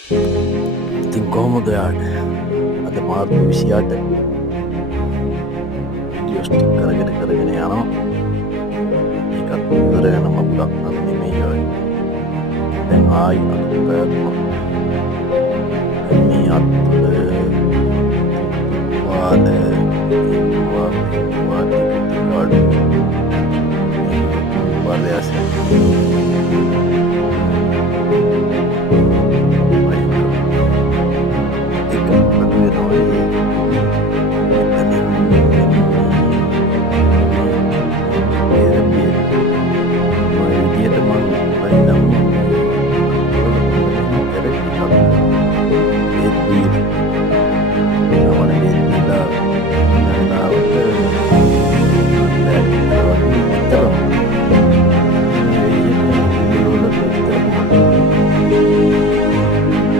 ඉතින් කොහොමද යාට අද මාර්තු 28 වීඩියෝස් ටික කරගෙන යනවා. ඒකත් ඉවර වෙන මගුලක් නම් නෙමෙයි ඔය. දැන් ආයි අලුත් පැවැත්මක්